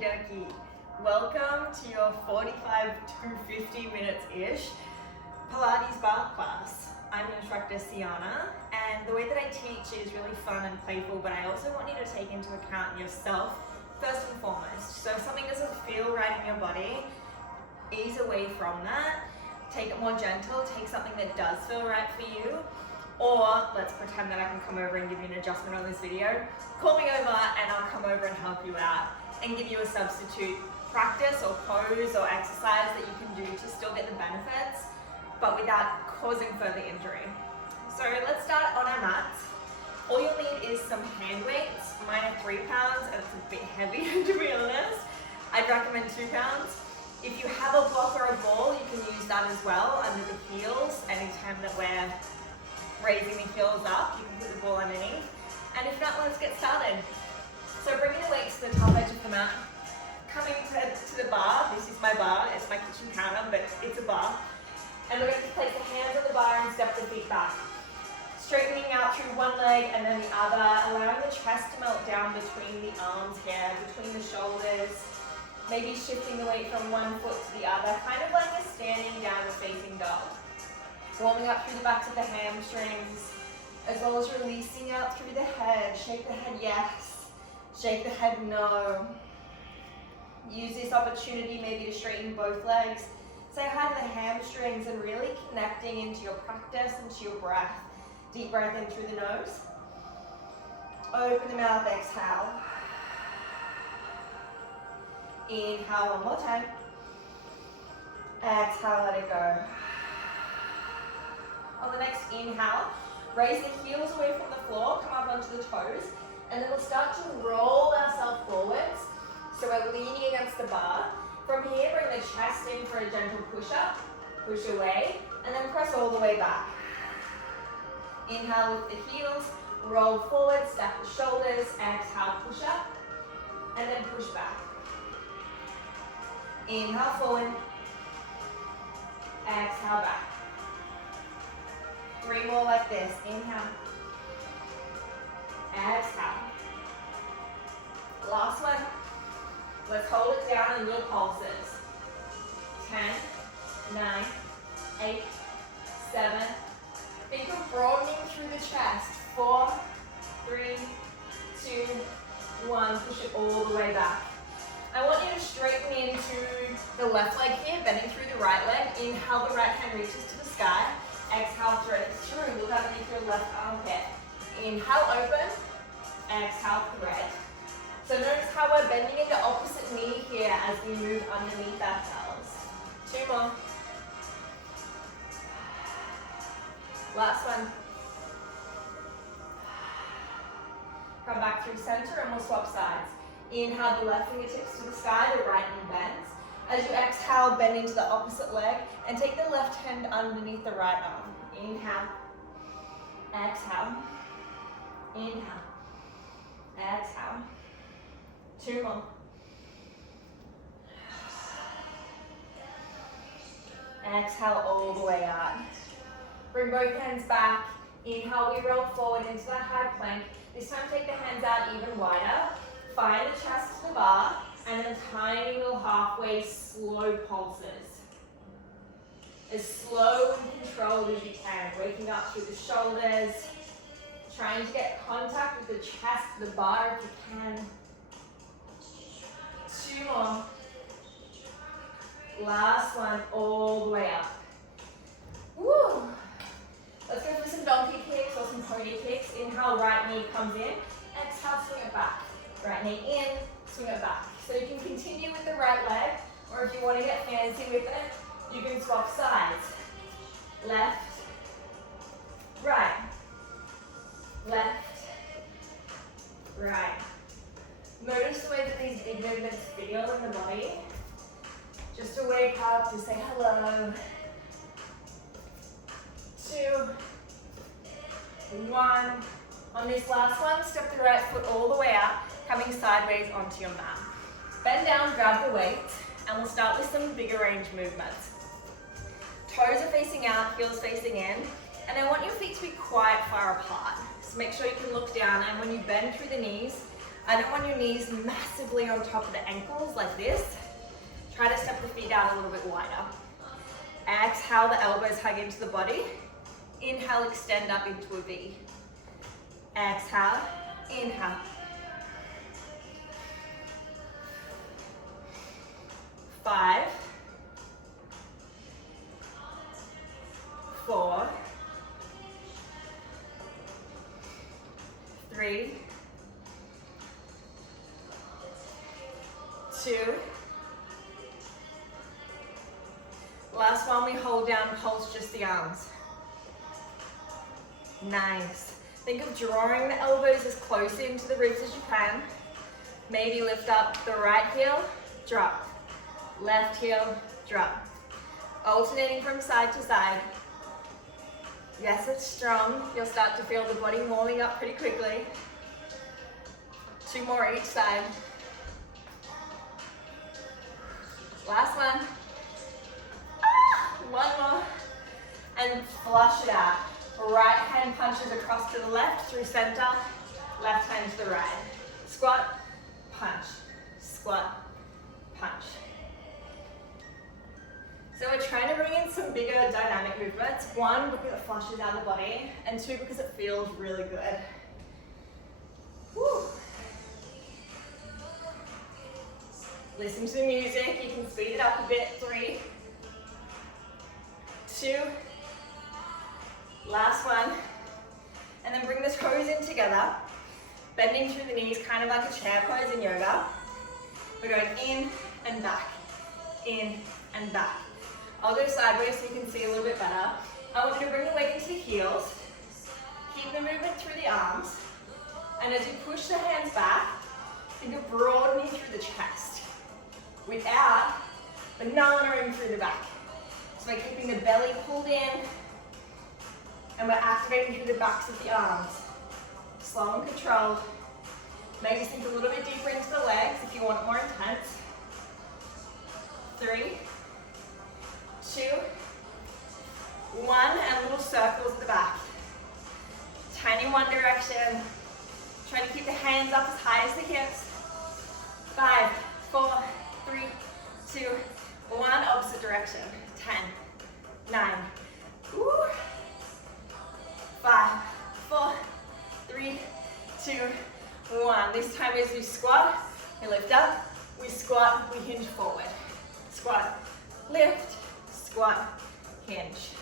Okie dokie. Welcome to your 45 to 50 minutes-ish Pilates bar class. I'm your instructor Sjana, and the way that I teach is really fun and playful, but I also want you to take into account yourself first and foremost. So if something doesn't feel right in your body, ease away from that. Take it more gentle, take something that does feel right for you. Or let's pretend that I can come over and give you an adjustment on this video. Call me over and I'll come over and help you out and give you a substitute practice or pose or exercise that you can do to still get the benefits, but without causing further injury. So let's start on our mats. All you'll need is some hand weights. Mine are 3 pounds and it's a bit heavy to be honest. I'd recommend 2 pounds. If you have a block or a ball, you can use that as well under the heels. Anytime that we're raising the heels up, you can put the ball underneath. And if not, let's get started. So bringing the weights to the top edge of the mat, coming to the bar. This is my bar, it's my kitchen counter, but it's a bar. And we're going to place the hands on the bar and step the feet back. Straightening out through one leg and then the other, allowing the chest to melt down between the arms here, between the shoulders. Maybe shifting the weight from one foot to the other, kind of like a standing downward facing dog. Warming up through the backs of the hamstrings, as well as releasing out through the head. Shake the head yes, shake the head no. Use this opportunity maybe to straighten both legs. Say hi to the hamstrings and really connecting into your practice, into your breath. Deep breath in through the nose. Open the mouth, exhale. Inhale one more time. Exhale, let it go. On the next inhale, raise the heels away from the floor, come up onto the toes, and then we'll start to roll ourselves forwards. So we're leaning against the bar. From here, bring the chest in for a gentle push-up, push away, and then press all the way back. Inhale with the heels, roll forward, stack the shoulders, exhale, push up, and then push back. Inhale forward, exhale back. 3 more like this. Inhale. Exhale. Last one. Let's hold it down in little pulses. 10, 9, 8, 7. Think of broadening through the chest. 4, 3, 2, 1. Push it all the way back. I want you to straighten into the left leg here, bending through the right leg. Inhale, the right hand reaches to the sky. Exhale, thread it through. Look underneath your left armpit. Inhale, open. Exhale, thread. So notice how we're bending into opposite knee here as we move underneath ourselves. 2 more. Last one. Come back through center and we'll swap sides. Inhale, the left fingertips to the sky, the right knee bends. As you exhale, bend into the opposite leg and take the left hand underneath the right arm. Inhale, exhale, inhale, exhale. 2 more. Exhale all the way out. Bring both hands back. Inhale, we roll forward into that high plank. This time take the hands out even wider. Find the chest to the bar. And then tiny little halfway slow pulses. As slow and controlled as you can. Waking up through the shoulders. Trying to get contact with the chest, the bar if you can. 2 more. Last one, all the way up. Woo! Let's go for some donkey kicks or some pony kicks. Inhale, right knee comes in. Exhale, swing it back. Right knee in, swing it back. So you can continue with the right leg, or if you want to get fancy with it, you can swap sides. Left, right, left, right. Notice the way that these big movements feel in the body. Just to wake up, to say hello. 2, 1. On this last one, step the right foot all the way out, coming sideways onto your mat. Bend down, grab the weight, and we'll start with some bigger range movements. Toes are facing out, heels facing in, and I want your feet to be quite far apart. So make sure you can look down, and when you bend through the knees, I don't want your knees massively on top of the ankles like this. Try to step the feet out a little bit wider. Exhale, the elbows hug into the body. Inhale, extend up into a V. Exhale, inhale. 5, 4, 3, 2. Last one, we hold down, pulse just the arms. Nice. Think of drawing the elbows as close into the ribs as you can. Maybe lift up the right heel, drop. Left heel, drop. Alternating from side to side. Yes, it's strong. You'll start to feel the body warming up pretty quickly. 2 more each side. Last one. 1 more. And flush it out. Right hand punches across to the left through center. Left hand to the right. Squat, punch. Squat, punch. So we're trying to bring in some bigger dynamic movements. 1, because it flushes out the body, and 2, because it feels really good. Woo. Listen to the music, you can speed it up a bit. 3, 2, last one. And then bring the toes in together, bending through the knees, kind of like a chair pose in yoga. We're going in and back, in and back. I'll go sideways so you can see a little bit better. I want you to bring the weight into the heels. Keep the movement through the arms. And as you push the hands back, think of broadening through the chest. Without bananas through the back. So we're keeping the belly pulled in. And we're activating through the backs of the arms. Slow and controlled. Maybe sink a little bit deeper into the legs if you want it more intense. 3, 2, 1, and little circles at the back. Tiny one direction. Try to keep the hands up as high as the hips. 5, 4, 3, 2, 1, opposite direction. 10, 9, woo. 5, 4, 3, 2, 1. This time as we squat, we lift up, we squat, we hinge forward. Squat, lift, squat, hinge.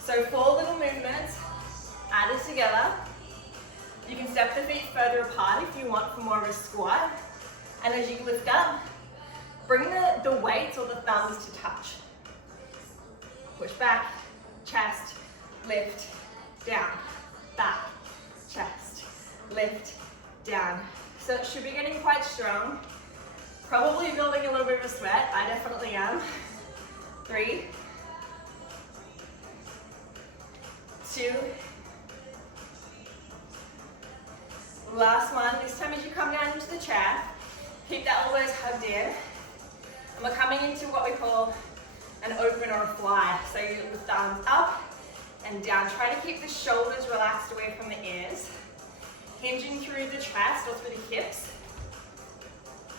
So 4 little movements added together. You can step the feet further apart if you want for more of a squat. And as you lift up, bring the weights or the thumbs to touch. Push back, chest, lift, down, back, chest, lift, down. So it should be getting quite strong. Probably building a little bit of a sweat. I definitely am. 3, 2, last one. This time as you come down into the chair, keep the elbows hugged in. And we're coming into what we call an open or a fly. So you lift the arms up and down. Try to keep the shoulders relaxed away from the ears. Hinging through the chest or through the hips.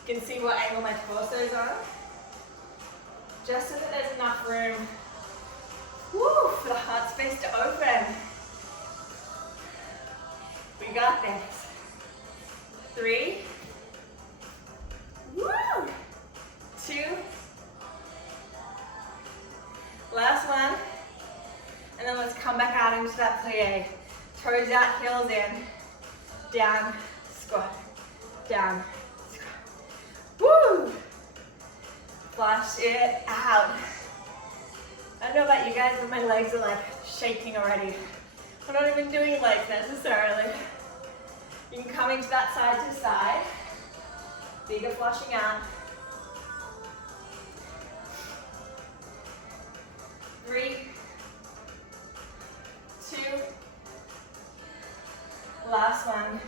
You can see what angle my torso is on. Just so that there's enough room for the heart space to open. We got this. 3, 2, last one. And then let's come back out into that plie. Toes out, heels in. Down, squat, down, squat. Woo! Flush it out. I don't know about you guys, but my legs are like shaking already. I'm not even doing legs necessarily. You can come into that side to side. Bigger flushing out. 3, 2, last one.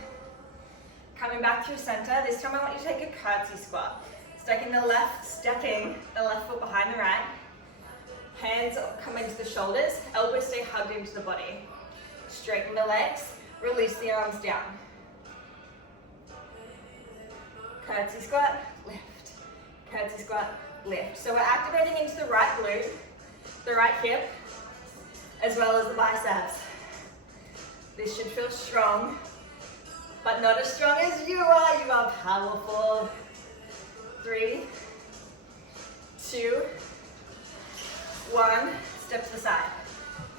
Coming back through center. This time I want you to take a curtsy squat. Stacking the left foot behind the right. Hands come into the shoulders, elbows stay hugged into the body. Straighten the legs, release the arms down. curtsy squat, lift, curtsy squat, lift. So we're activating into the right glute, the right hip, as well as the biceps. This should feel strong, but not as strong as you are. You are powerful. 3, 2, 1. Step to the side.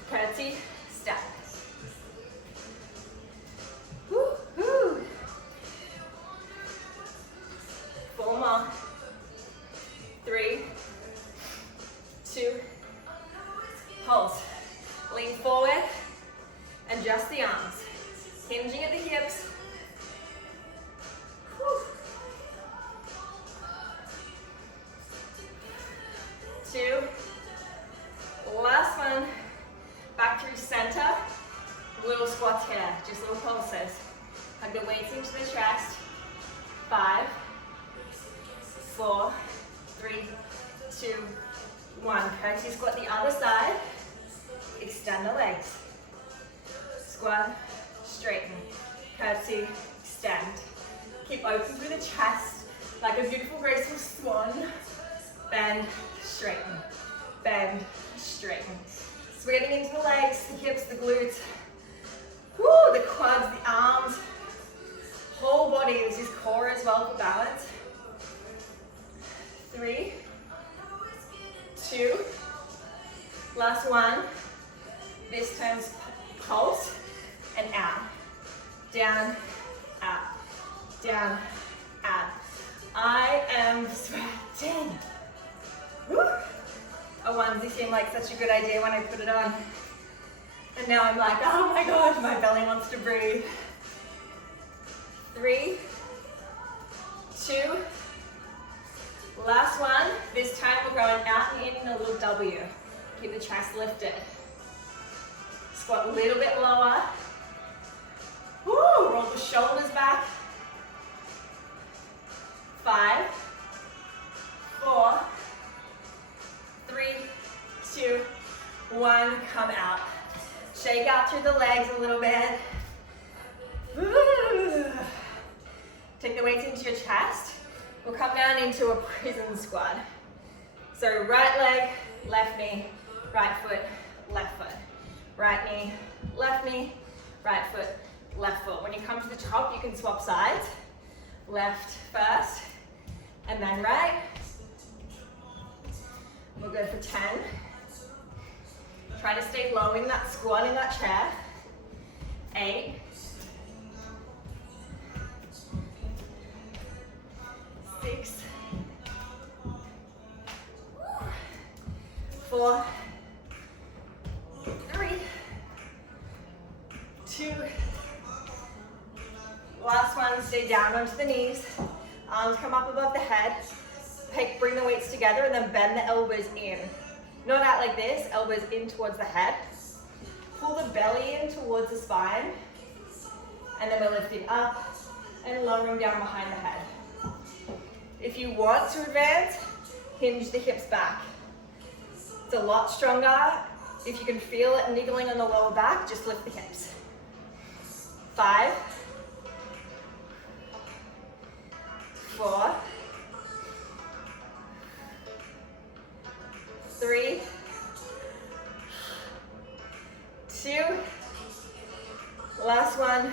Curtsy, step. Woo-hoo. 4 more. 3, 2, pulse. Lean forward, adjust the arms. Hinging at the hips. Whew. 2, last one. Back through center. Little squats here, just little pulses. Hug the weights into the chest. 5, 4, 3, 2, 1. Curtsy squat the other side. Extend the legs. Squat, straighten. Curtsy, extend. Keep open through the chest like a beautiful graceful swan. Bend, straighten. Bend, straighten. So we're getting into the legs, the hips, the glutes. Woo, the quads, the arms. Whole body. This is core as well for balance. 3, 2, last one. This turns pulse and out. Down, out. Down, out. I am sweating. Woo. A onesie seemed like such a good idea when I put it on. And now I'm like, oh my God, my belly wants to breathe. 3, 2, last one. This time we're going out and in a little W. Keep the chest lifted. Squat a little bit lower. Woo, roll the shoulders back. 5, 4, 3, 2, 1, come out. Shake out through the legs a little bit. Woo. Take the weights into your chest. We'll come down into a prison squat. So right leg, left knee, right foot, left foot. Right knee, right foot, left foot. When you come to the top, you can swap sides. Left first, and then right. We'll go for 10. Try to stay low in that squat in that chair. 8. 6. 4. 3. 2. Last one, stay down onto the knees. Arms come up above the head. Bring the weights together and then bend the elbows in. Not out like this, elbows in towards the head. Pull the belly in towards the spine. And then we're lifting up and lowering down behind the head. If you want to advance, hinge the hips back. It's a lot stronger. If you can feel it niggling on the lower back, just lift the hips. 5, 4, 3, 2, last one.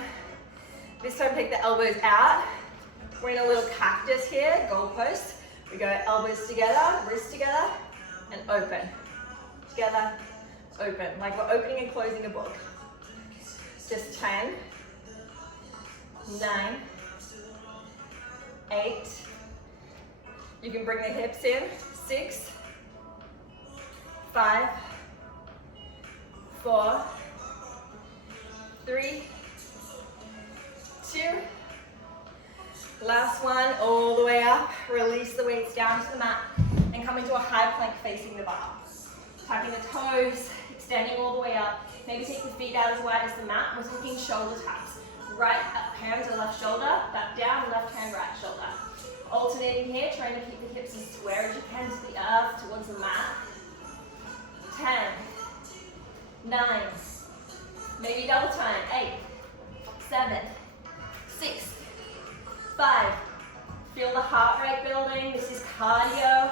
This time take the elbows out. We're in a little cactus here, goalpost. We go elbows together, wrists together, and open. Together, open. Like we're opening and closing a book. Just 10, 9, 8. You can bring the hips in. 6, 5, 4, 3, 2. Last one, all the way up. Release the weights down to the mat and come into a high plank facing the bar. Tucking the toes, extending all the way up. Maybe take the feet out as wide as the mat. We're talking shoulder taps. Right hand to left shoulder, back down, left hand, right shoulder. Alternating here, trying to keep the hips as square as you can to the earth, towards the mat. 10, 9, maybe double time. 8, 7, 6, 5, Feel the heart rate building. This is cardio,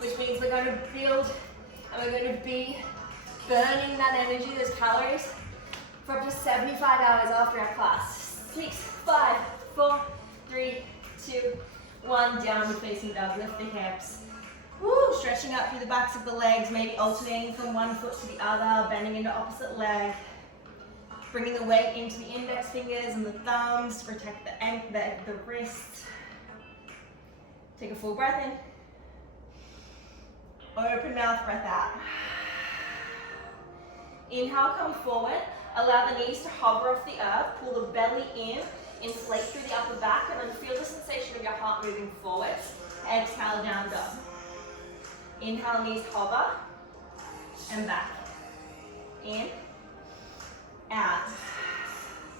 which means we're going to build and we're going to be burning that energy, those calories, for up to 75 hours after our class. 6, 5, 4, 3, 2, 1. Downward facing dog. Lift the hips. Woo, stretching up through the backs of the legs, maybe alternating from one foot to the other, bending into opposite leg. Bringing the weight into the index fingers and the thumbs to protect the wrists. Take a full breath in. Open mouth, breath out. Inhale, come forward. Allow the knees to hover off the earth. Pull the belly in. Inflate through the upper back and then feel the sensation of your heart moving forwards. Exhale, down dog. Inhale, knees hover. And back. In. Out.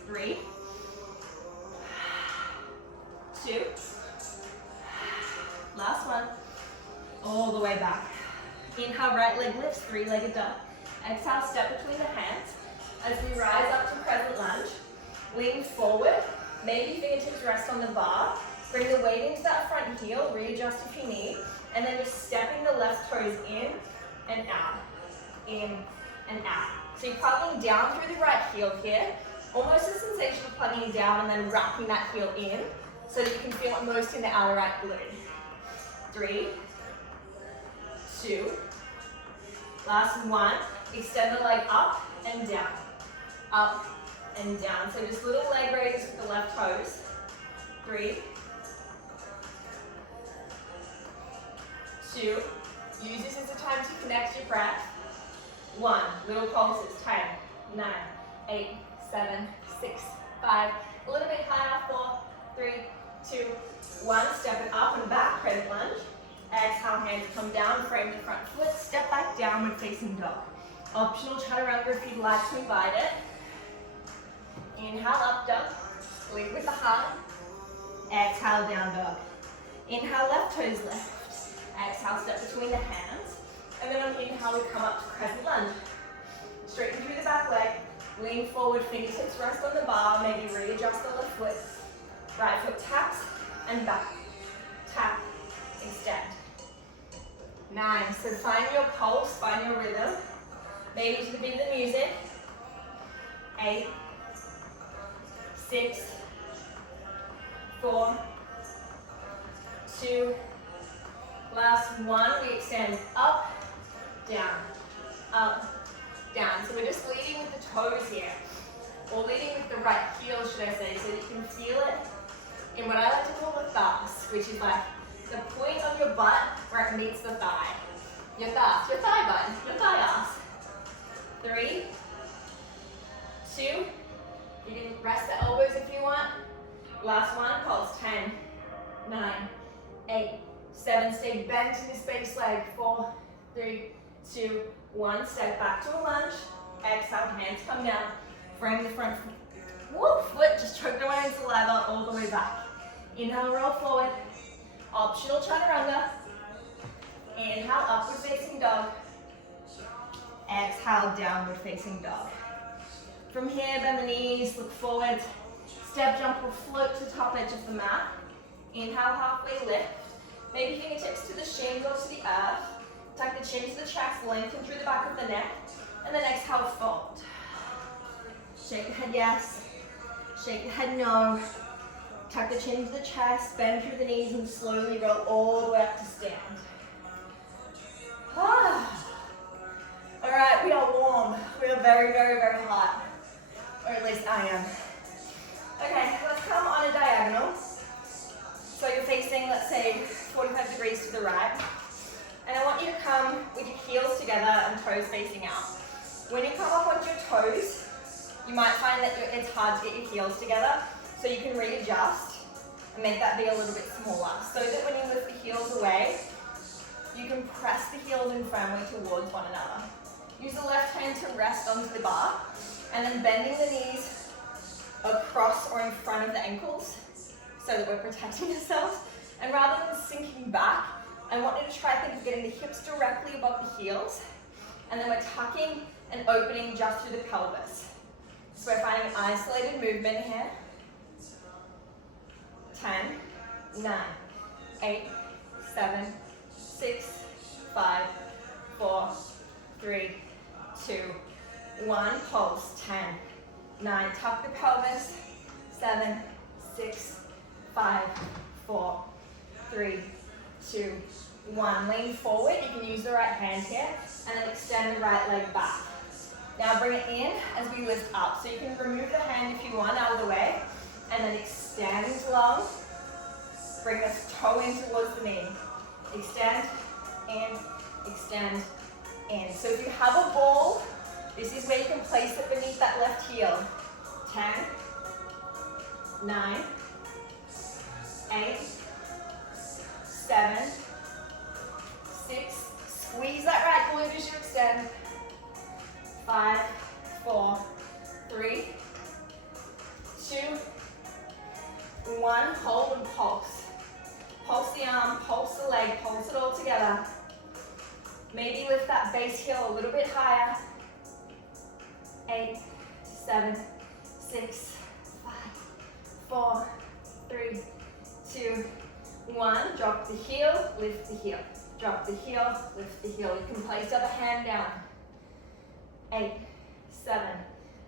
3. 2. Last one. All the way back. Inhale, right leg lifts, 3-legged dog. Exhale, step between the hands. As we rise up to crescent lunge, lean forward. Maybe fingertips rest on the bar. Bring the weight into that front heel. Readjust if you need. And then just stepping the left toes in and out. In and out. So you're plugging down through the right heel here. Almost a sensation of plugging down and then wrapping that heel in so that you can feel it most in the outer right glute. 3, 2, last 1. Extend the leg up and down, up and down. So just little leg raises with the left toes. 3, 2, use this as a time to connect your breath. 1, little pulses, 10, 9, 8, 7, 6, 5, a little bit higher, 4, 3, 2, 1, step it up and back, crescent lunge. Exhale, hands come down, frame the front foot, step back, downward facing dog. Optional chaturanga if you'd like to invite it. Inhale, up dog, lead with the heart. Exhale, down dog. Inhale, left toes left. Exhale, step between the hands. And then on inhale, we come up to crescent lunge. Straighten through the back leg, lean forward, fingertips rest on the bar, maybe readjust the left foot. Right foot taps and back. Tap, extend. 9, so find your pulse, find your rhythm. Maybe to the beat of the music. 8, 6, 4, 2, last 1. We extend up, down, up, down. So we're just leading with the toes here, or leading with the right heel, should I say, so that you can feel it in what I like to call the thighs, which is like the point of your butt where it meets the thigh. Your thigh button, your thigh ass. 3, 2, you can rest the elbows if you want. Last 1, pulse, 10, 9, 8, 7, stay bent in this base leg. 4, 3, 2, 1, step back to a lunge. Exhale, hands come down. Frame the front foot. Woo, foot just choked away in saliva all the way back. Inhale, roll forward. Optional chaturanga. Inhale, upward facing dog. Exhale, downward facing dog. From here, bend the knees, look forward. Step, jump, or float to the top edge of the mat. Inhale, halfway lift. Maybe fingertips to the shins or to the earth. Tuck the chin to the chest, lengthen through the back of the neck. And then exhale, fold. Shake the head yes. Shake the head no. Tuck the chin to the chest, bend through the knees, and slowly roll all the way up to stand. All right, we are warm. We are very, very, very hot. Or at least I am. Okay, let's come on a diagonal. So you're facing, let's say, 45 degrees to the right. And I want you to come with your heels together and toes facing out. When you come up onto your toes, you might find that it's hard to get your heels together. So you can readjust and make that be a little bit smaller. So that when you lift the heels away, you can press the heels in firmly towards one another. Use the left hand to rest onto the bar, and then bending the knees across or in front of the ankles so that we're protecting ourselves. And rather than sinking back, I want you to try think of getting the hips directly above the heels, and then we're tucking and opening just through the pelvis. So we're finding an isolated movement here. 10, 9, 8, 7, 6, 5, 4, 3, 2, 1. Pulse. 10, 9. Tuck the pelvis. 7, 6, 5, 4, 3, 2, 1. Lean forward. You can use the right hand here, and then extend the right leg back. Now bring it in as we lift up. So you can remove the hand if you want out of the way, and then extend long. Bring this toe in towards the knee. Extend, in, extend, in. So if you have a ball, this is where you can place it beneath that left heel. 10, 9, 8, 7, 6. Squeeze that right glute as you extend. 5, 4, 3, 2, 1. Hold and pulse. Pulse the arm, pulse the leg, pulse it all together. Maybe lift that base heel a little bit higher. 8, 7, 6, 5, 4, 3, 2, 1. Drop the heel, lift the heel. Drop the heel, lift the heel. You can place the other hand down. 8, 7,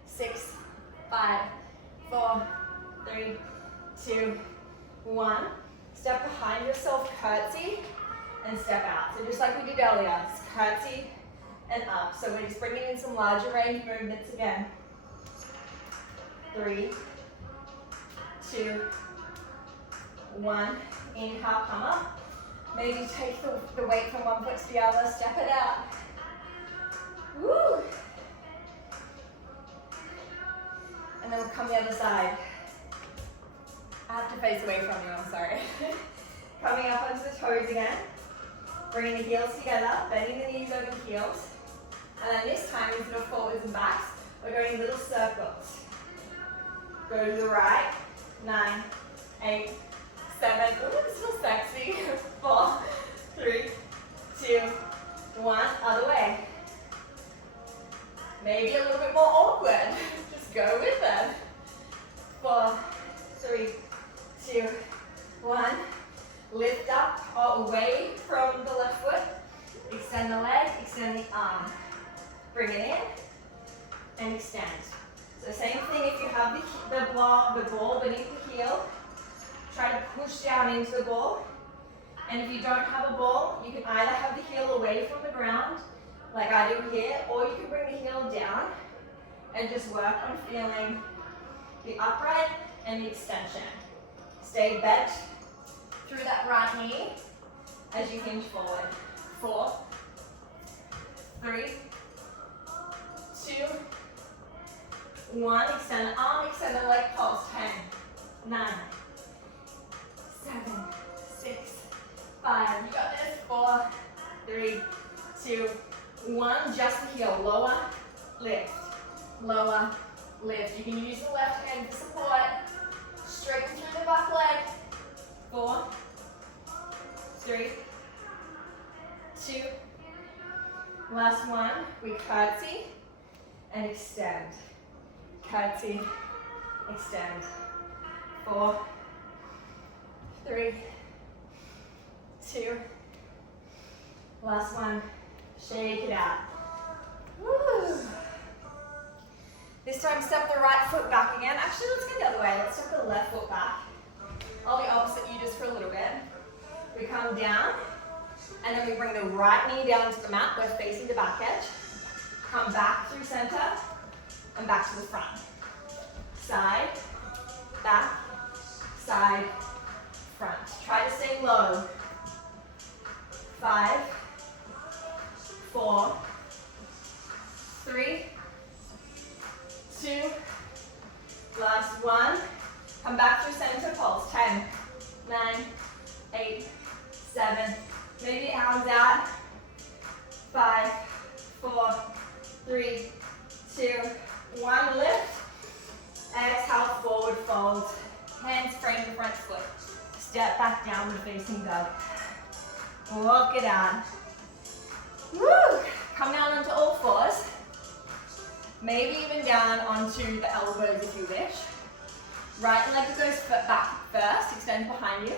6, 5, 4, 3, 2, 1. Step behind yourself, curtsy, and step out. So just like we did earlier, it's curtsy and up. So we're just bringing in some larger range movements again. 3, 2, 1. Inhale, come up. Maybe take the weight from one foot to the other, step it out. Woo! And then we'll come the other side. I have to face away from you, I'm sorry. Coming up onto the toes again. Bringing the heels together, bending the knees over the heels. And then this time, instead of forwards and backs, we're going little circles. Go to the right. 9, 8, 7. Ooh, this feels sexy. 4, 3, 2, 1. Other way. Maybe a little bit more awkward. Just go with it. 4, 3, 2, 1. Lift up or away from the left foot. Extend the leg, extend the arm. Bring it in and extend. So same thing if you have the ball beneath the heel. Try to push down into the ball. And if you don't have a ball, you can either have the heel away from the ground, like I do here, or you can bring the heel down and just work on feeling the upright and the extension. Stay bent through that right knee as you hinge forward. 4, 3, 2, 1. Extend the arm, extend the leg, pulse. 10, 9, 7, 6, 5. You got this. 4, 3, 2, 1. Just the heel. Lower, lift. Lower, lift. You can use the left hand for support. Straighten through the back leg. 4, 3, 2. Last one. We curtsy and extend. Curtsy, extend. 4, 3, 2. Last one. Shake it out. Woo. This time step the right foot back again. Actually, let's go the other way. Let's step the left foot back. I'll be opposite you just for a little bit. We come down, and then we bring the right knee down to the mat. We're facing the back edge. Come back through center, and back to the front. Side, back, side, front. Try to stay low. 5, 4, 3, 2. Last one. Come back through center pulse. 10, 9, 8, 7. Maybe arms out. 5, 4, 3, 2, 1. Lift. Exhale, forward fold. Hands frame the front foot. Step back downward facing dog. Walk it out. Woo! Come down onto all fours. Maybe even down onto the elbows if you wish. Right leg goes back first, extend behind you.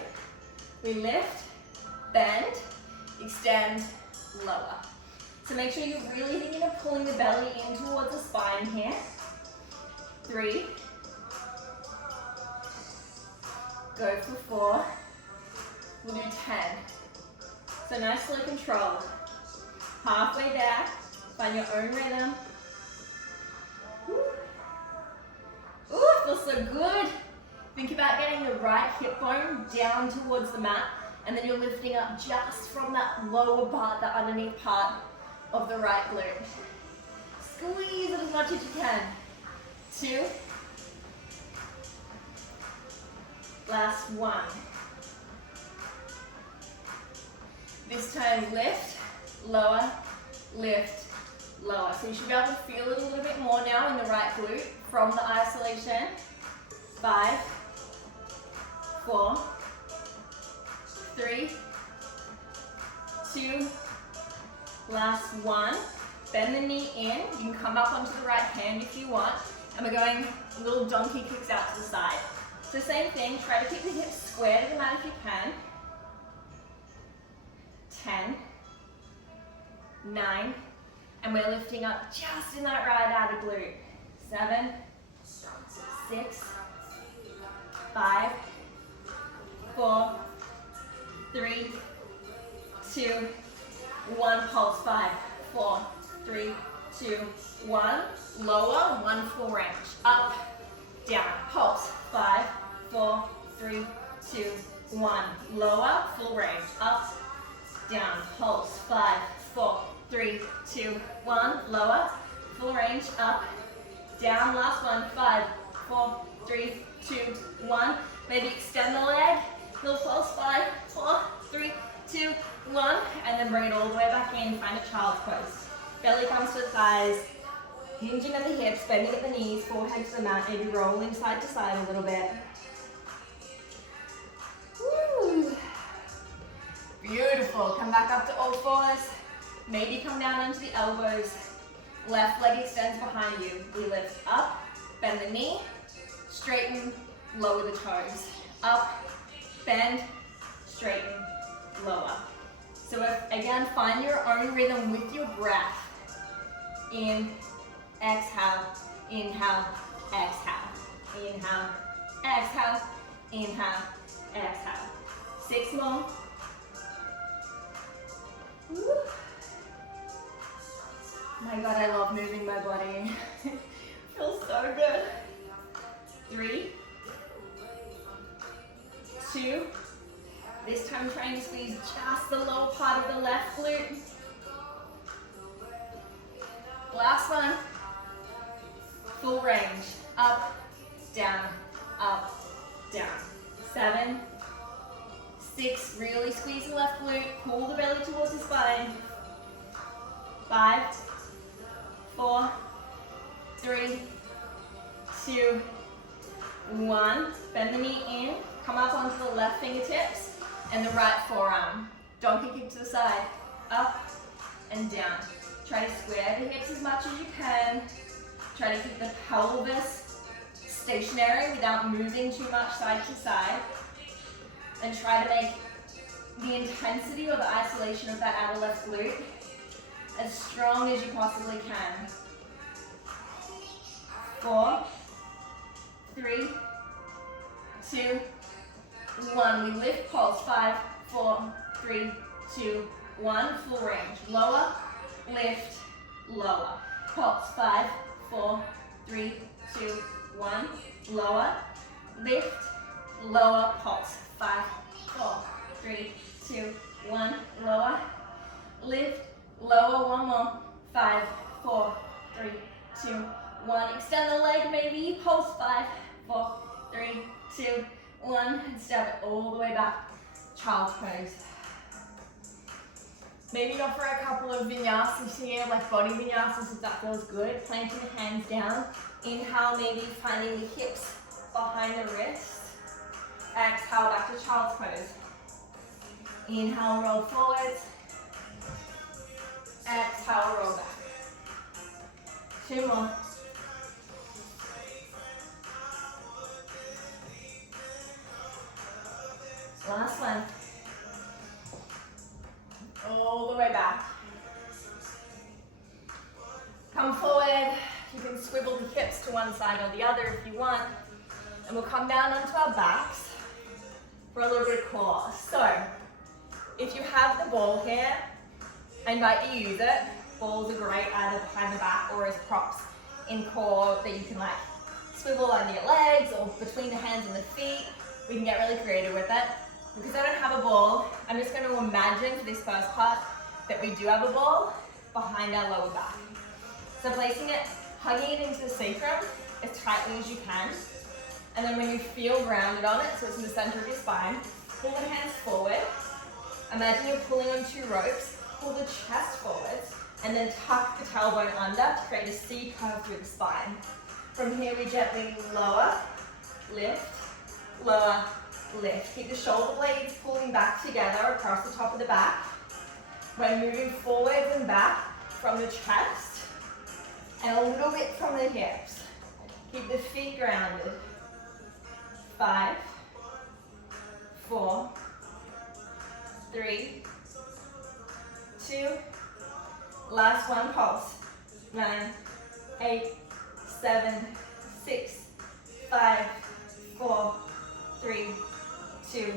We lift bend, extend, lower. So make sure you're really thinking of pulling the belly in towards the spine here. 3. Go for 4. We'll do 10. So nicely controlled. Halfway there, find your own rhythm. Woo. Ooh, it feels so good. Think about getting the right hip bone down towards the mat, and then you're lifting up just from that lower part, the underneath part of the right glute. Squeeze it as much as you can. 2. Last 1. This time lift, lower, lift, lower. So you should be able to feel it a little bit more now in the right glute from the isolation. 5, 4, 3, 2, last 1. Bend the knee in. You can come up onto the right hand if you want. And we're going little donkey kicks out to the side. So same thing, try to keep the hips square to the mat if you can. 10, 9, and we're lifting up just in that right outer glute. 7, 6, 5, 4, 3, 2, 1, pulse. 5, 4, 3, 2, 1, lower, 1 full range. Up, down, pulse. 5, 4, 3, 2, 1, lower, full range. Up, down, pulse. 5, 4, 3, 2, 1, lower, full range. Up, down, last one. 5, 4, 3, 2, 1. Maybe extend the leg, little pulse. 5, 4, 3, 2, 1, and then bring it all the way back in. Find a child's pose. Belly comes to the thighs, hinging at the hips, bending at the knees, forehead to the mat, maybe rolling side to side a little bit. Woo. Beautiful. Come back up to all fours. Maybe come down onto the elbows. Left leg extends behind you. We lift up, bend the knee, straighten, lower the toes. Up, bend, straighten, lower. So again, find your own rhythm with your breath. In, exhale, inhale, exhale. Inhale, exhale, inhale, exhale. 6 more. Woo. My God, I love moving my body. Feels so good. 3, 2. This time trying to squeeze just the lower part of the left glute. Last one. Full range. Up, down, up, down. 7, 6, really squeeze the left glute. Pull the belly towards the spine. 5, 4, 3, 2, 1. Bend the knee in. Come up onto the left fingertips and the right forearm. Donkey kick to the side. Up and down. Try to square the hips as much as you can. Try to keep the pelvis stationary without moving too much side to side. And try to make the intensity or the isolation of that outer left glute as strong as you possibly can. 4, 3, 2, 1. We lift, pulse. 5, 4, 3, 2, 1. Full range. Lower, lift, lower. Pulse. 5, 4, 3, 2, 1. Lower, lift, lower, pulse. 5, 4, 3, 2, 1. Lower, lift, lower. 1 more. 5, 4, 3, 2, 1. Extend the leg, maybe. Pulse. 5, 4, 3, 2, 1. And step it all the way back. Child's pose. Maybe go for a couple of vinyasas here, like body vinyasas if that feels good. Planting the hands down. Inhale, maybe finding the hips behind the wrist. Exhale, back to child's pose. Inhale, roll forwards. Exhale, roll back. 2 more. Last one. all the way back. Come forward. You can swivel the hips to one side or the other if you want. And we'll come down onto our backs for a little bit of core. So, if you have the ball here, I invite you to use it. Balls are great either behind the back or as props in core that you can like swivel under your legs or between the hands and the feet. We can get really creative with it. Because I don't have a ball, I'm just going to imagine for this first part that we do have a ball behind our lower back. So placing it, hugging it into the sacrum as tightly as you can. And then when you feel grounded on it, so it's in the center of your spine, pull the hands forward. Imagine you're pulling on 2 ropes, pull the chest forwards, and then tuck the tailbone under to create a C curve through the spine. From here we gently lower, lift, lower, lift. Keep the shoulder blades pulling back together across the top of the back. When moving forwards and back from the chest, and a little bit from the hips. Keep the feet grounded. 5, 4, 3, 2, last one, pulse. 9, 8, 7, 6, 5, 4, 3, 2,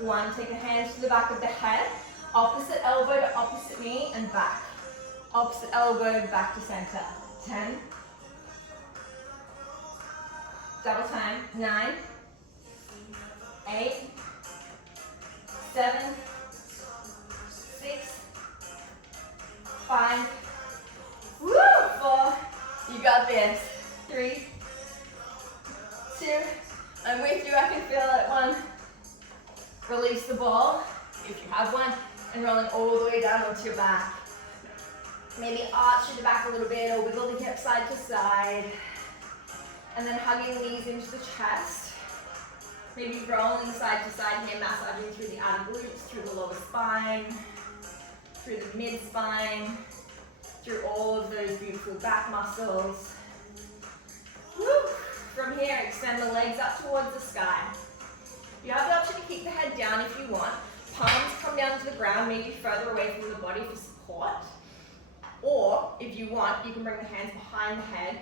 1. Take the hands to the back of the head. Opposite elbow to opposite knee and back. Opposite elbow back to center. 10. Double time. 9, 8, 7, 6, 5, 4. You got this. 3, 2. I'm with you. I can feel it. 1. Release the ball, if you have one, and rolling all the way down onto your back. Maybe arch your back a little bit or wiggle the hips side to side. And then hugging the knees into the chest. Maybe rolling side to side here, massaging through the outer glutes, through the lower spine, through the mid spine, through all of those beautiful back muscles. Woo! From here, extend the legs up towards the sky. You have the option to keep the head down if you want. Palms come down to the ground, maybe further away from the body for support. Or, if you want, you can bring the hands behind the head,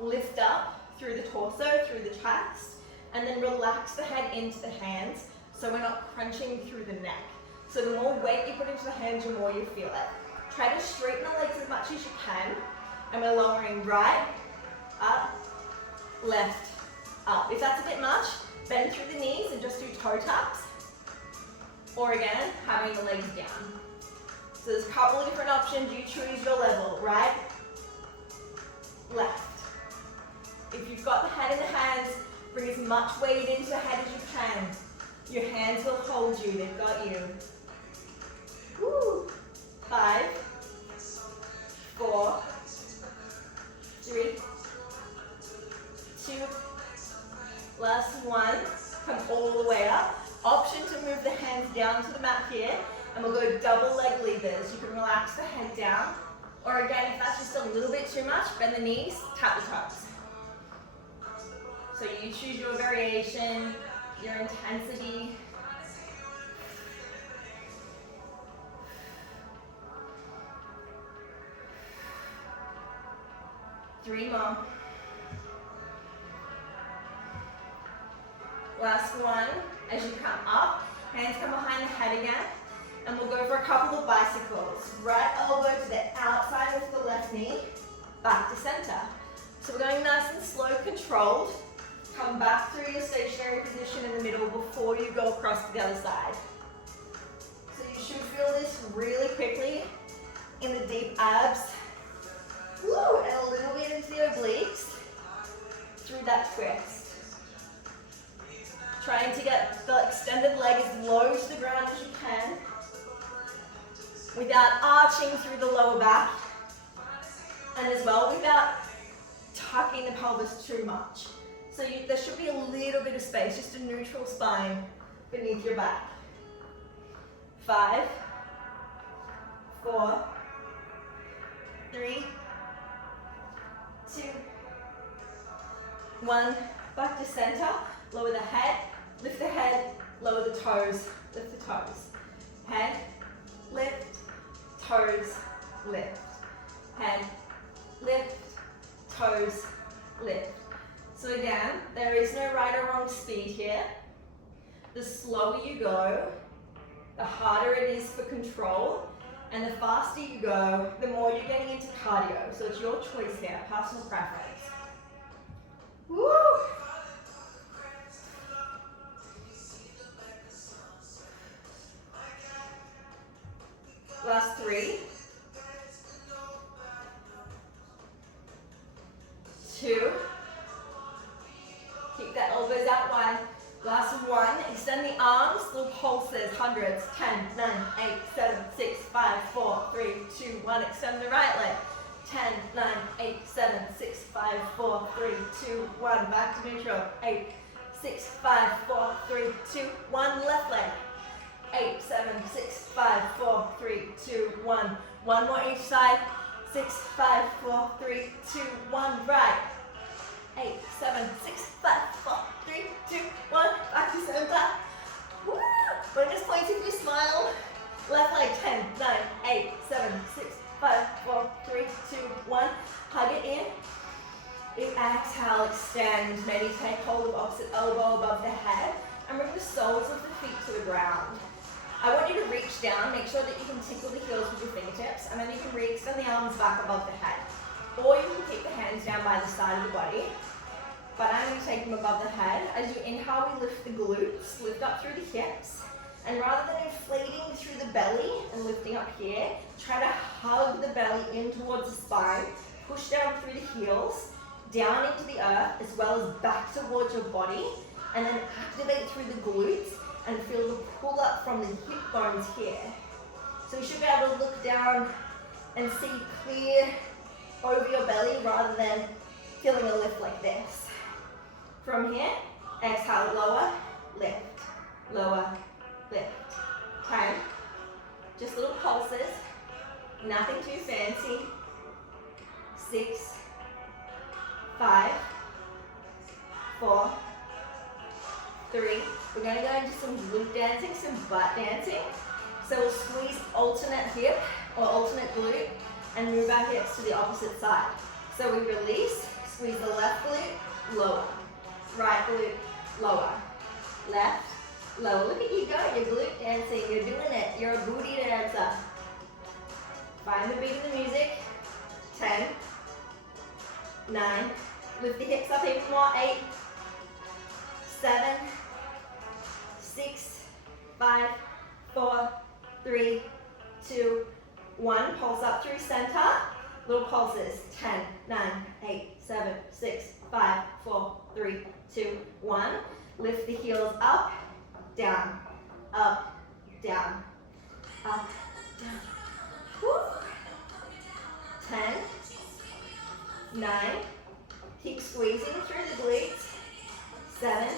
lift up through the torso, through the chest, and then relax the head into the hands so we're not crunching through the neck. So the more weight you put into the hands, the more you feel it. Try to straighten the legs as much as you can, and we're lowering right, up, left, up. If that's a bit much, bend through the knees and just do toe taps. Or again, having the legs down. So there's a couple of different options. You choose your level. Right, left. If you've got the head in the hands, bring as much weight into the head as you can. Your hands will hold you. They've got you. Woo. 5, 4, 3, 2, last 1. Come all the way up. Option to move the hands down to the mat here, and we'll go double leg levers. You can relax the head down, or again, if that's just a little bit too much, bend the knees, tap the toes. So you choose your variation, your intensity. Three more. Last one. As you come up, hands come behind the head again, and we'll go for a couple of bicycles. Right elbow to the outside of the left knee, back to center. So we're going nice and slow, controlled. Come back through your stationary position in the middle before you go across to the other side. So you should feel this really quickly in the deep abs. Woo, and a little bit into the obliques through that twist. Trying to get the extended leg as low to the ground as you can without arching through the lower back, and as well without tucking the pelvis too much. So there should be a little bit of space, just a neutral spine beneath your back. 5, 4, 3, 2, 1. Back to center. Lower the head, lift the head, lower the toes, lift the toes. Head, lift, toes, lift. Head, lift, toes, lift. So again, there is no right or wrong speed here. The slower you go, the harder it is for control, and the faster you go, the more you're getting into cardio. So it's your choice here, personal preference. Woo! Last 3, 2, keep the elbows out wide. Last 1, extend the arms, little pulses, hundreds, 10, 9, 8, 7, 6, 5, 4, 3, 2, 1, extend the right leg. 10, 9, 8, 7, 6, 5, 4, 3, 2, 1, back to neutral. 8, 6, 5, 4, 3, 2, 1, left leg. 8, 7, 6, 5, 4, 3, 2, 1. One more each side. 6, 5, 4, 3, 2, 1, right. 8, 7, 6, 5, 4, 3, 2, 1. Back to center. Woo! Bonus points if you smile. Left leg, 10, 9, 8, 7, 6, 5, 4, 3, 2, 1. Hug it in. Exhale, extend. Maybe take hold of opposite elbow above the head and bring the soles of the feet to the ground. I want you to reach down, make sure that you can tickle the heels with your fingertips, and then you can re-extend the arms back above the head. Or you can keep the hands down by the side of the body. But I'm going to take them above the head. As you inhale, we lift the glutes, lift up through the hips. And rather than inflating through the belly and lifting up here, try to hug the belly in towards the spine, push down through the heels, down into the earth, as well as back towards your body, and then activate through the glutes and feel the pull up from the hip bones here. So you should be able to look down and see clear over your belly rather than feeling a lift like this. From here, exhale, lower, lift, lower, lift. 10, just little pulses, nothing too fancy. 6, 5, 4, 3. We're going to go into some glute dancing, some butt dancing. So we'll squeeze alternate hip or alternate glute and move our hips to the opposite side. So we release, squeeze the left glute, lower. Right glute, lower. Left, lower. Look at you go, you're glute dancing, you're doing it. You're a booty dancer. Find the beat of the music. 10, 9, lift the hips up even more. 8, 7, 6, 5, 4, 3, 2, 1. Pulse up through center. Little pulses. 10, 9, 8, 7, 6, 5, 4, 3, 2, 1. Lift the heels up, down, up, down, up, down. Woo. 10, 9. Keep squeezing through the glutes. 7,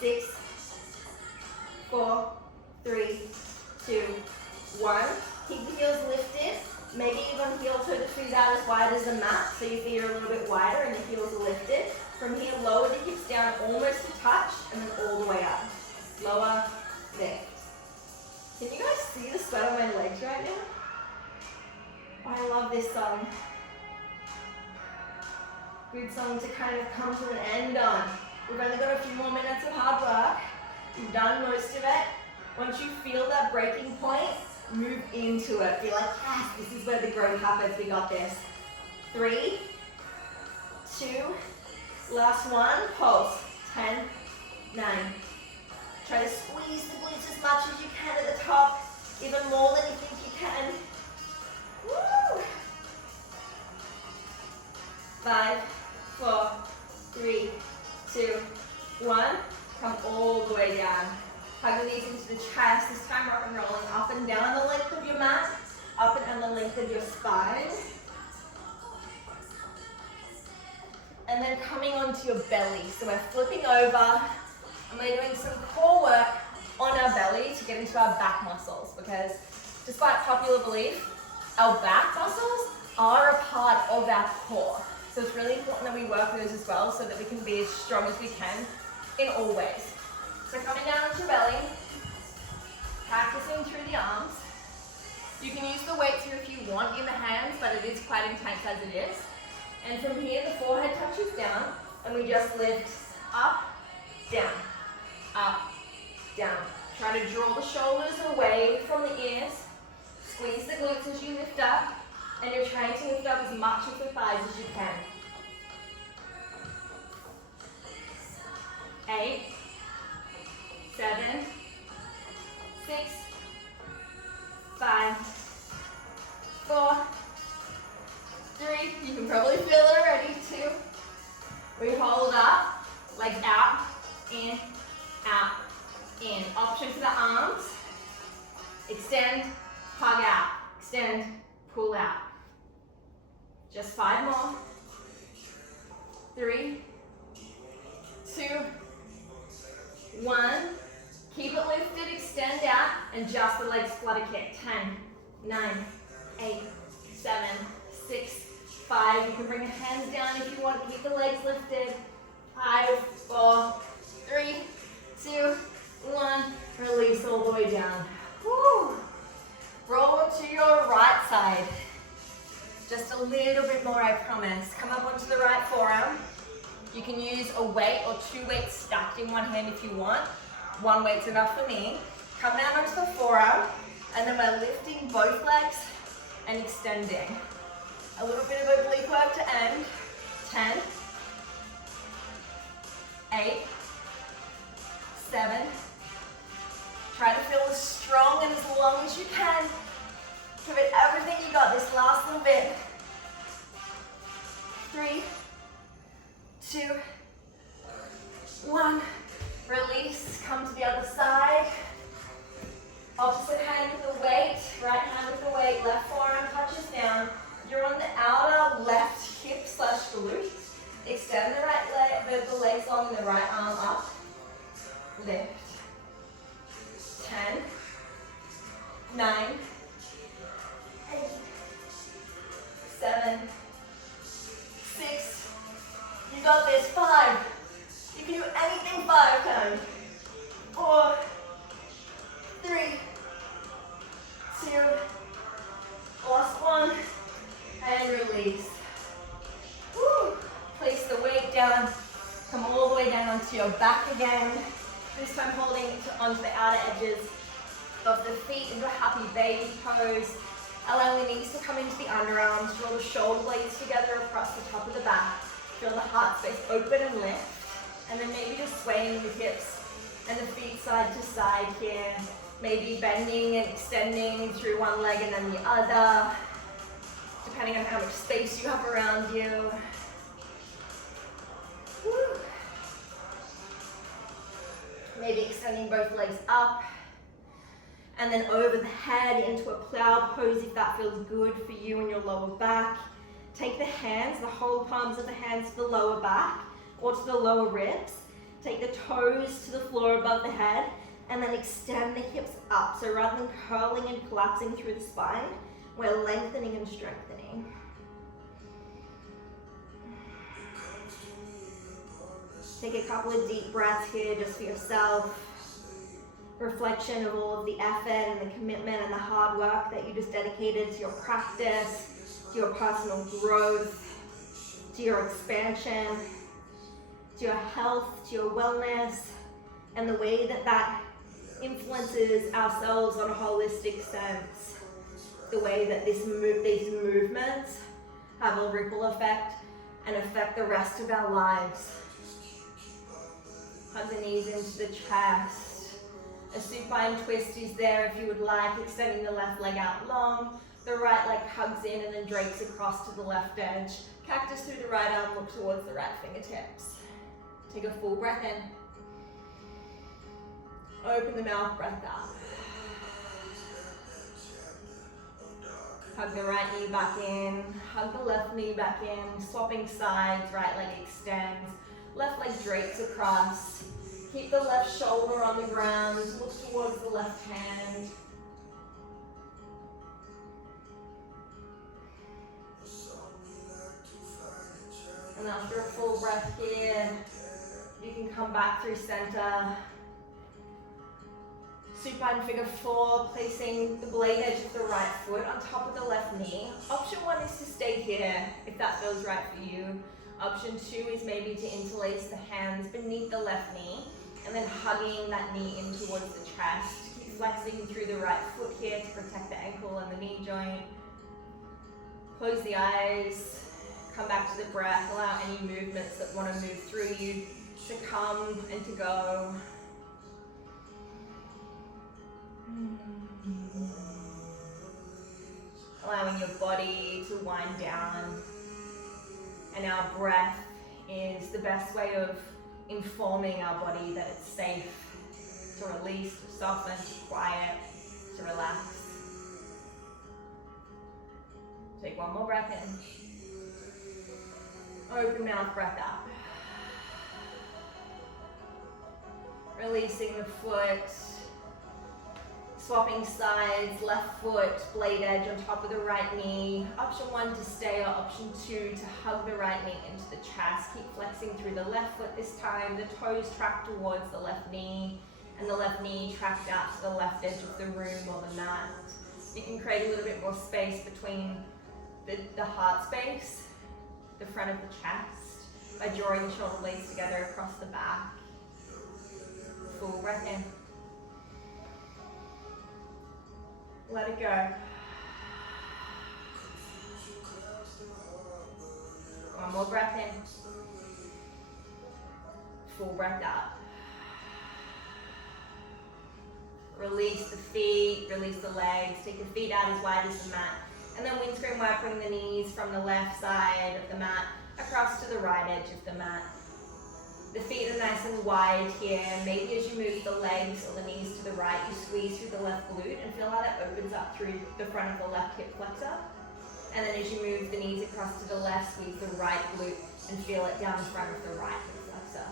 6, 4, 3, 2, 1. Keep the heels lifted. Maybe even heel toe the feet out as wide as the mat, so your feet are a little bit wider and the heels are lifted. From here, lower the hips down almost to touch, and then all the way up. Lower, lift. Can you guys see the sweat on my legs right now? Oh, I love this song. Good song to kind of come to an end on. We've only got a few more minutes of hard work. You've done most of it. Once you feel that breaking point, move into it. Be like, yes, this is where the growth happens. We got this. 3, 2, last 1. Pulse. 10, 9. Try to squeeze the glutes as much as you can at the top, even more than you think you can. Woo! 5, 4, 3, 2, 1. Come all the way down. Hug the knees into the chest. This time rock and rolling up and down the length of your mat, up and down the length of your spine. And then coming onto your belly. So we're flipping over and we're doing some core work on our belly to get into our back muscles, because despite popular belief, our back muscles are a part of our core. So it's really important that we work with those as well so that we can be as strong as we can in all ways. So coming down onto your belly, practicing through the arms. You can use the weights here if you want in the hands, but it is quite intense as it is. And from here, the forehead touches down, and we just lift up, down, up, down. Try to draw the shoulders away from the ears. Squeeze the glutes as you lift up, and you're trying to lift up as much of the thighs as you can. 8, 7, 6, 5, 4, 3. You can probably feel it already. 2. We hold up, legs out, in, out, in. Option for the arms. Extend, hug out. Extend, pull out. Just 5 more. 3, 2, 1. Keep it lifted, extend out, and just the legs flutter kick. 10, 9, 8, 7, 6, 5. You can bring your hands down if you want. Keep the legs lifted. 5, 4, 3, 2, 1. Release all the way down. Woo. Roll to your right side. Just a little bit more, I promise. Come up onto the right forearm. You can use a weight or 2 weights stacked in one hand if you want. 1 weight's enough for me. Come down onto the forearm, and then we're lifting both legs and extending. A little bit of oblique work to end. 10, 8, 7. Try to feel as strong and as long as you can. Give it everything you got this last little bit. 3, 2, 1. Release, come to the other side. Opposite hand with the weight, right hand with the weight, left forearm touches down. You're on the outer left hip / glute. Extend the right leg, the legs long, the right arm up. Lift. 10, 9, 8, 7, 6. You got this. 5. You can do anything 5 times. 4, 3, 2, last 1, and release. Woo. Place the weight down. Come all the way down onto your back again. This time holding onto the outer edges of the feet into a happy baby pose. Allowing the knees to come into the underarms. Draw the shoulder blades together across the top of the back. Feel the heart space open and lift. And then maybe just swaying the hips and the feet side to side here. Maybe bending and extending through one leg and then the other, depending on how much space you have around you. Woo. Maybe extending both legs up and then over the head into a plow pose if that feels good for you and your lower back. Take the hands, the whole palms of the hands to the lower back or to the lower ribs. Take the toes to the floor above the head and then extend the hips up. So rather than curling and collapsing through the spine, we're lengthening and strengthening. Take a couple of deep breaths here just for yourself. Reflection of all of the effort and the commitment and the hard work that you just dedicated to your practice, to your personal growth, to your expansion, to your health, to your wellness, and the way that that influences ourselves on a holistic sense. The way that these movements have a ripple effect and affect the rest of our lives. Hug the knees into the chest. A supine twist is there if you would like, extending the left leg out long. The right leg hugs in and then drapes across to the left edge. Cactus through the right arm, look towards the right fingertips. Take a full breath in. Open the mouth, breath out. Hug the right knee back in, hug the left knee back in, swapping sides, right leg extends, left leg drapes across. Keep the left shoulder on the ground, look towards the left hand. And after a full breath here, you can come back through center. Supine figure 4, placing the blade edge of the right foot on top of the left knee. Option 1 is to stay here if that feels right for you. Option 2 is maybe to interlace the hands beneath the left knee and then hugging that knee in towards the chest. Keep flexing through the right foot here to protect the ankle and the knee joint. Close the eyes, come back to the breath, allow any movements that want to move through you to come and to go. Allowing your body to wind down. And our breath is the best way of informing our body that it's safe to release, to soften, to quiet, to relax. Take one more breath in. Open mouth breath out. Releasing the foot. Swapping sides, left foot, blade edge on top of the right knee. Option 1 to stay, or option 2 to hug the right knee into the chest. Keep flexing through the left foot this time. The toes track towards the left knee, and the left knee tracks out to the left edge of the room or the mat. You can create a little bit more space between the heart space, the front of the chest, by drawing the shoulder blades together across the back. Full breath in. Let it go. One more breath in. Full breath out. Release the feet, release the legs. Take the feet out as wide as the mat. And then windscreen wipe, bring the knees from the left side of the mat across to the right edge of the mat. The feet are nice and wide here. Maybe as you move the legs or the knees to the right, you squeeze through the left glute and feel how that opens up through the front of the left hip flexor. And then as you move the knees across to the left, squeeze the right glute and feel it down the front of the right hip flexor.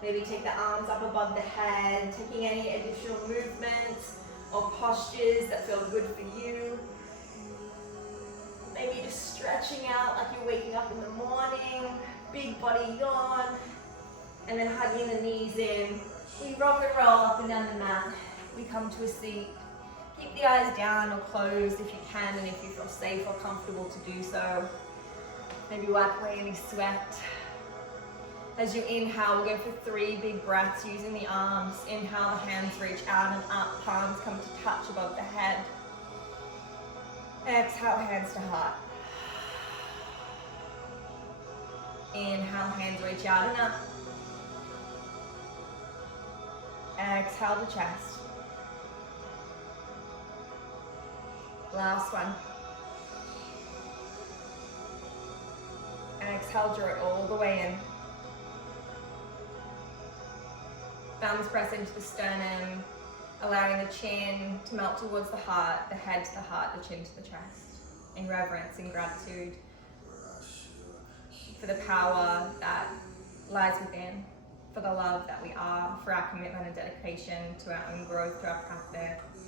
Maybe take the arms up above the head, taking any additional movements or postures that feel good for you. Maybe just stretching out like you're waking up in the morning. Big body yawn, and then hugging the knees in. We rock and roll up and down the mat. We come to a seat. Keep the eyes down or closed if you can, and if you feel safe or comfortable to do so. Maybe wipe away any sweat. As you inhale, we'll go for 3 big breaths using the arms. Inhale, the hands reach out and up, palms come to touch above the head. Exhale, hands to heart. Inhale, hands reach out and up. Exhale to chest. Last one. Exhale, draw it all the way in. Thumbs press into the sternum, allowing the chin to melt towards the heart, the head to the heart, the chin to the chest. In reverence, in gratitude for the power that lies within, for the love that we are, for our commitment and dedication to our own growth, to our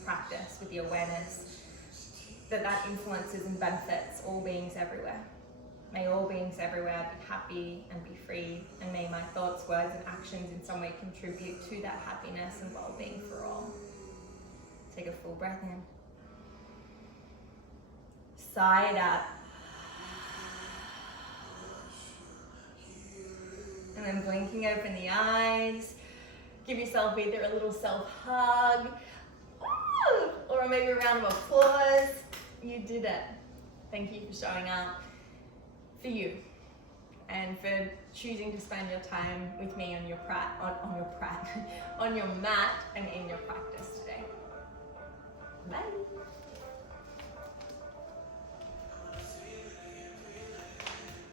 practice with the awareness that that influences and benefits all beings everywhere. May all beings everywhere be happy and be free, and may my thoughts, words, and actions in some way contribute to that happiness and well-being for all. Take a full breath in. Sigh it out. And then blinking open the eyes. Give yourself either a little self-hug, or maybe a round of applause. You did it. Thank you for showing up for you, and for choosing to spend your time with me on your on your mat and in your practice today. Bye.